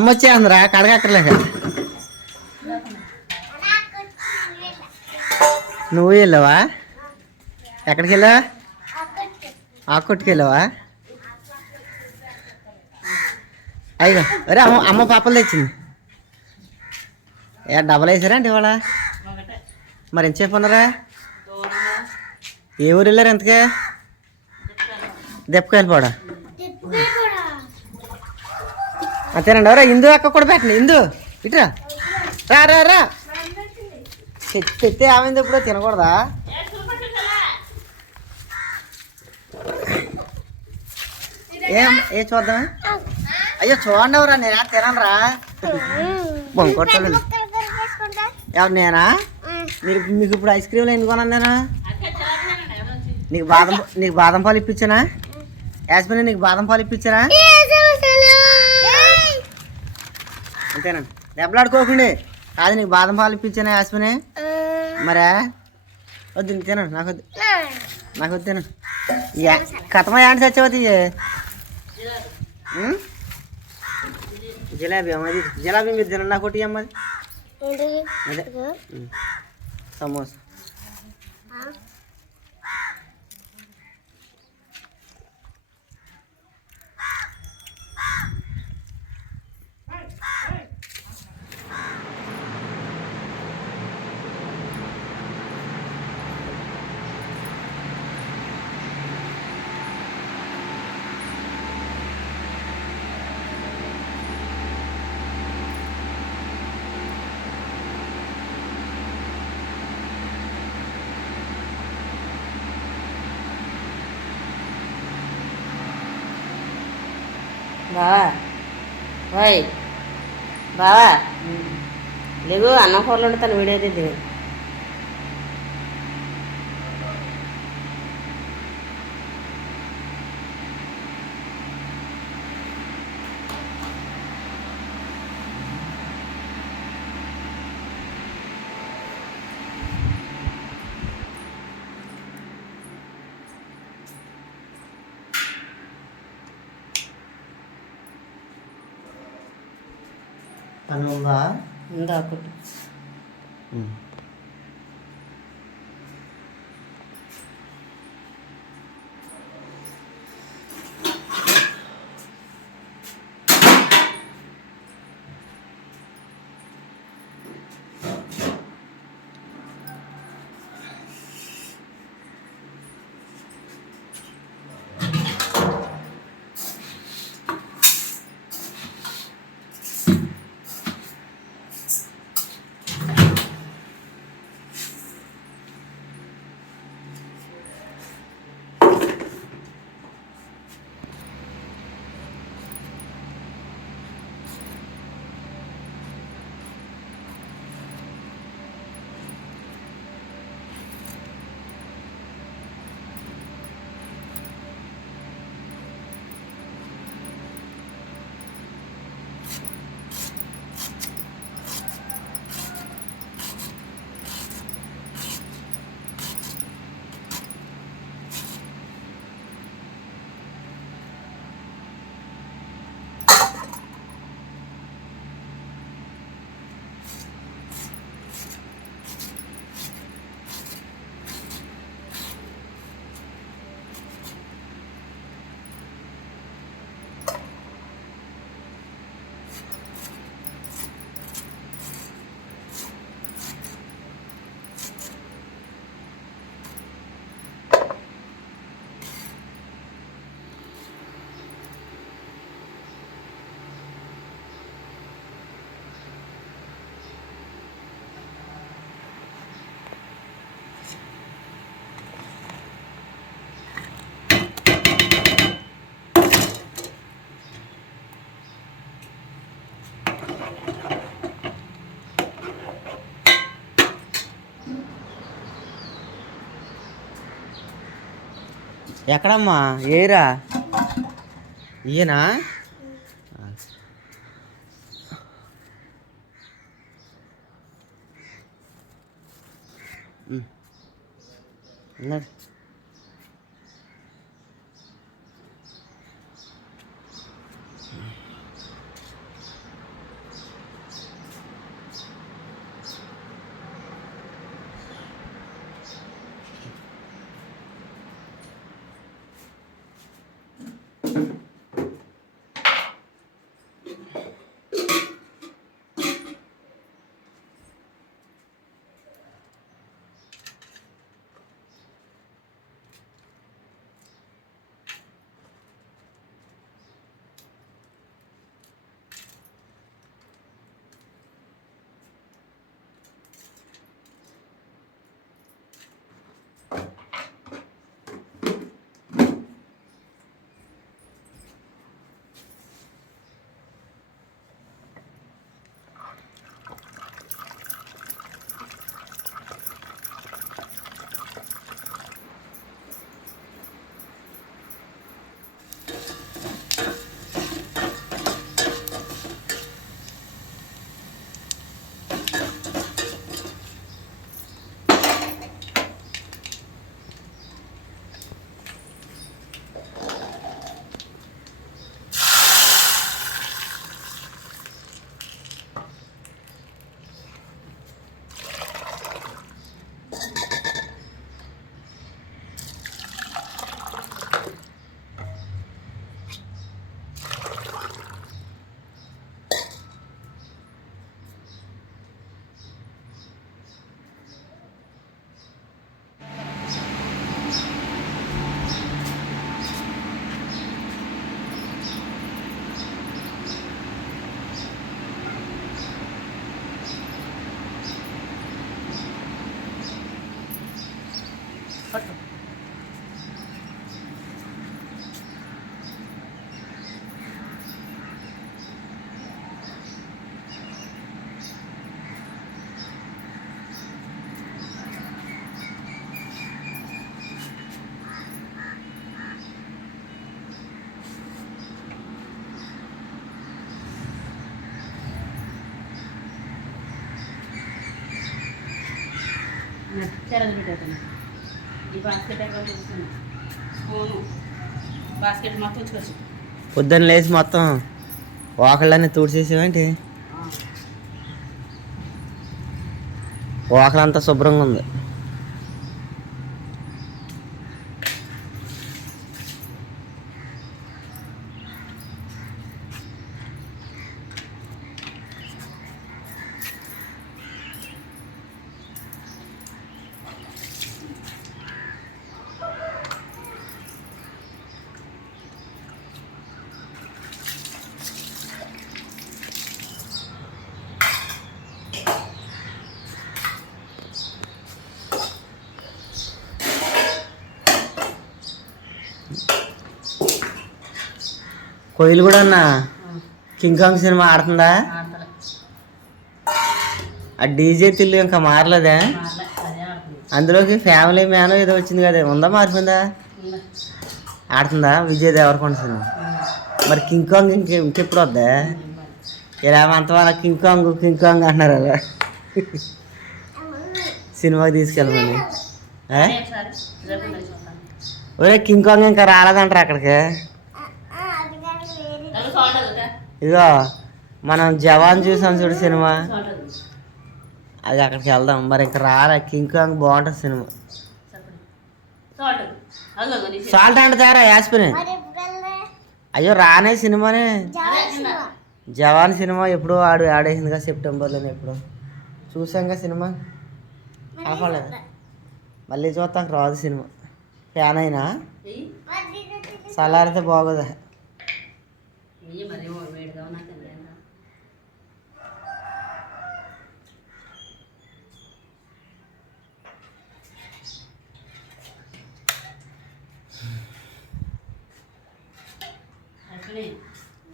అమ్మ వచ్చేందిరా కడగక్కర్లేక నువ్వు వెళ్ళావా? ఎక్కడికి వెళ్ళావా? ఆకొట్టుకి వెళ్ళావా అయ్యో అరే అమ్మ అమ్మ పాపలు తెచ్చింది. ఏ డబల్ వేసారా అంటే ఇవాళ? మరి ఎంతసేపు ఉన్నారా? ఏ ఊరు వెళ్ళారు ఎంతకే దెప్పకాయలు పోడా అంతేనండి. ఎవరా ఇందు అక్క కూడా పెట్టండి. ఇందు ఇట్రా. రా రా రా. తెత్తే ఆమెంది ఇప్పుడు తినకూడదా? ఏం ఏ చూద్దాం? అయ్యో చూడండి ఎవరా నేనా తినరా బొంకొట్టలేదు ఎవరు నేనా? మీరు మీకు ఇప్పుడు ఐస్ క్రీమ్లు ఎన్ని కొన్నాను నేను? నీకు బాదం నీకు బాదం పాలు ఇప్పించానా? యాస్మిన్ నీకు బాదం పాలు ఇప్పించానా? అంతేనా దెబ్బలాడుకోకండి. కాదు నీకు బాదం పాలు ఇప్పించానా యాస్మినే మరే? వద్దు తినను నాకు వద్దు. నాకు వద్దు తిను యా- కథమా ఏంటి సత్యవతి? జిలేబీ అమ్మది జిలేబీ మీరు తినండి నాకు ఒకటి అమ్మది అదే. సమోసా. బావా. ఓయ్ బావా. లేవు అన్నం కూరలు వండుతాను వీడియో పని ఉందా ఉందా ఒకటి ఎక్కడమ్మా? ఏరా? ఈయనా? ఉన్నాడు చెరలు పెట్టేస్తాను ఈ బాస్కెట్ ఎక్కడ చూస్తుంది స్పూను బాస్కెట్ మొత్తం వచ్చుకోవచ్చు పొద్దున్న లేచి మొత్తం వాకళ్ళన్నీ తుడిచేసేవేంటి వాకలంతా శుభ్రంగా ఉంది. కోయిలు కూడా అన్న. కింగ్ కాంగ్ సినిమా ఆడుతుందా? ఆ డీజే తిల్లు ఇంకా మారలేదా? అందులోకి ఫ్యామిలీ మ్యాన్ ఏదో వచ్చింది కదా. ఉందా మారిపోయిందా? ఆడుతుందా? విజయ్ దేవరకొండ సినిమా. మరి కింగ్ కాంగ్ ఇంక ఇంకెప్పుడు వద్దా? ఇలా అంతవల్ల కింగ్ కాంగ్ కింగ్ కాంగ్ అంటున్నారు అలా సినిమాకి తీసుకెళ్ళమని. ఒరే కింగ్ కాంగ్ ఇంకా రాలేదంటారు అక్కడికి? ఇదిగో మనం జవాన్ చూసాం చూడు సినిమా. అది అక్కడికి వెళ్దాం. మరి ఇంకా రాలే కింగ్ కాంగ్ బాగుంటుంది సినిమా. సాల్ట్ వద్దు అదిగో అదిగో నీ చేతి. సాల్ట్ అంటారా యాస్పిన్ అయ్యో రానే సినిమానే. కింద. జవాన్ సినిమా ఎప్పుడో ఆడు ఆడేసిందిగా సెప్టెంబర్లోనే ఎప్పుడో. చూసాంగా సినిమా? కనపడలేదు మళ్ళీ చూస్తాం రాదు సినిమా. ఫ్యాన్ అయినా? చల్లారితే బాగోదా.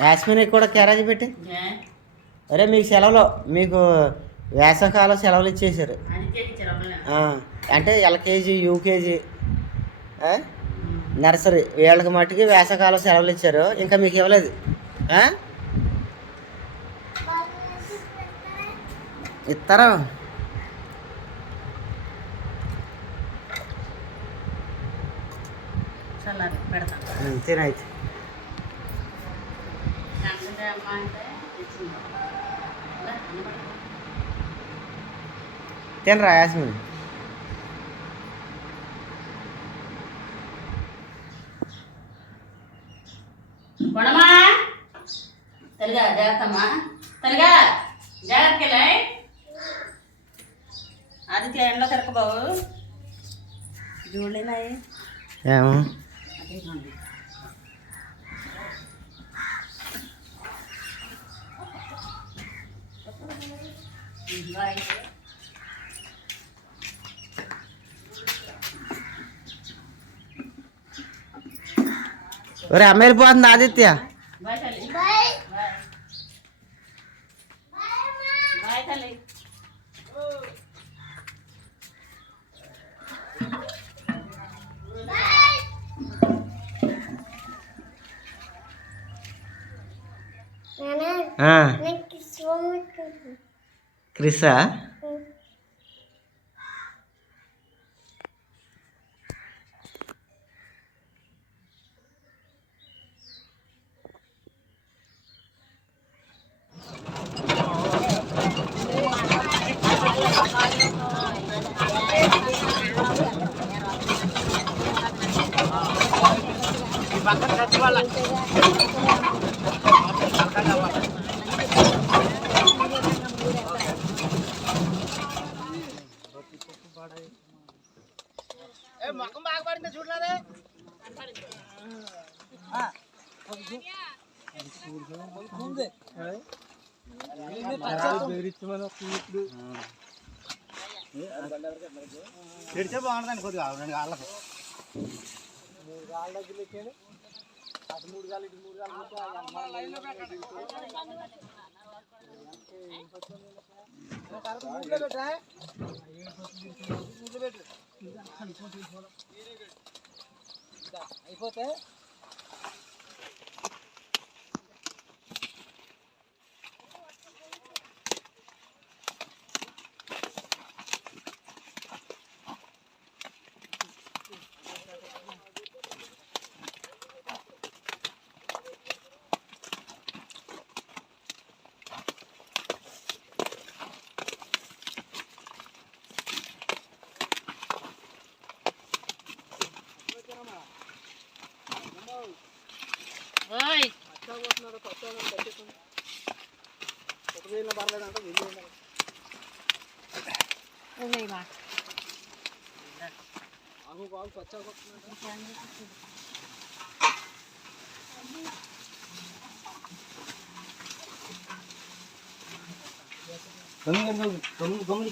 యాస్మిన్. కూడా క్యారేజ్ పెట్టి? అరే మీకు సెలవులు మీకు వేసవకాలం సెలవులు ఇచ్చేసారు. అంటే ఎల్కేజీ యూకేజీ? నర్సరీ వీళ్ళకి మట్టుకి వేసవకాలం సెలవులు ఇచ్చారు. ఇంకా మీకు ఇవ్వలేదు? ఇస్తారా తినైతే. అంటే అమ్మ అంటే పట్టుకో. తినరా యాస్మిన్? కొడమా తెలుగా జాగ్రత్తమ్మా. తెలుగా జాగ్రత్తకెళ్ళా ఆదిత్య ఎండలో తిరగబాబు చూడలేనాయి ఏమో అదే కాదు. బాయ్ ఒరే అమ్మ వెళ్ళిపోతుంది Aditya bye Krisa Bakar satu lagi. మన ఇప్పుడు పెడితే బాగుంటుందండి కొద్దిగా రెండు గాళ్ళకు మూడు గాళ్ళ దగ్గర అటు మూడు గాళ్ళు మూడు గాళ్ళు అయిపోతే ఒక వేలు పర్లేదు అంటే వెళ్ళి ఆగు బాగు పచ్చ తొమ్మిది తొమ్మిది తొమ్మిది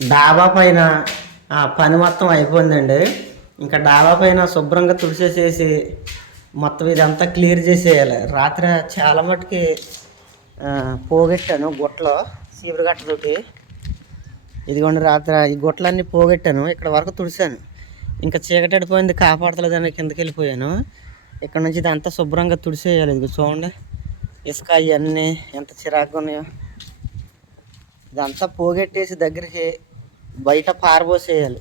డాబా పైన పని మొత్తం అయిపోయిందండి. ఇంకా డాబా పైన శుభ్రంగా తుడిసేసేసి మొత్తం ఇదంతా క్లియర్ చేసేయాలి. రాత్రి చాలా మటుకి పోగొట్టాను గుట్టలో. చీపురు గట్టతోటి ఇదిగోండి రాత్రి ఈ గుట్టలన్నీ పోగొట్టాను. ఇక్కడ వరకు తుడిచాను ఇంకా చీకటడిపోయింది కాపాడతలేదని కిందకి వెళ్ళిపోయాను. ఇక్కడ నుంచి ఇదంతా శుభ్రంగా తుడిసేయాలి. ఇది చూడండి. ఇసుక ఇవన్నీ ఎంత చిరాకుగా ఉన్నాయో. ఇదంతా పోగొట్టేసి దగ్గరికి బయట పారబోసేయాలి.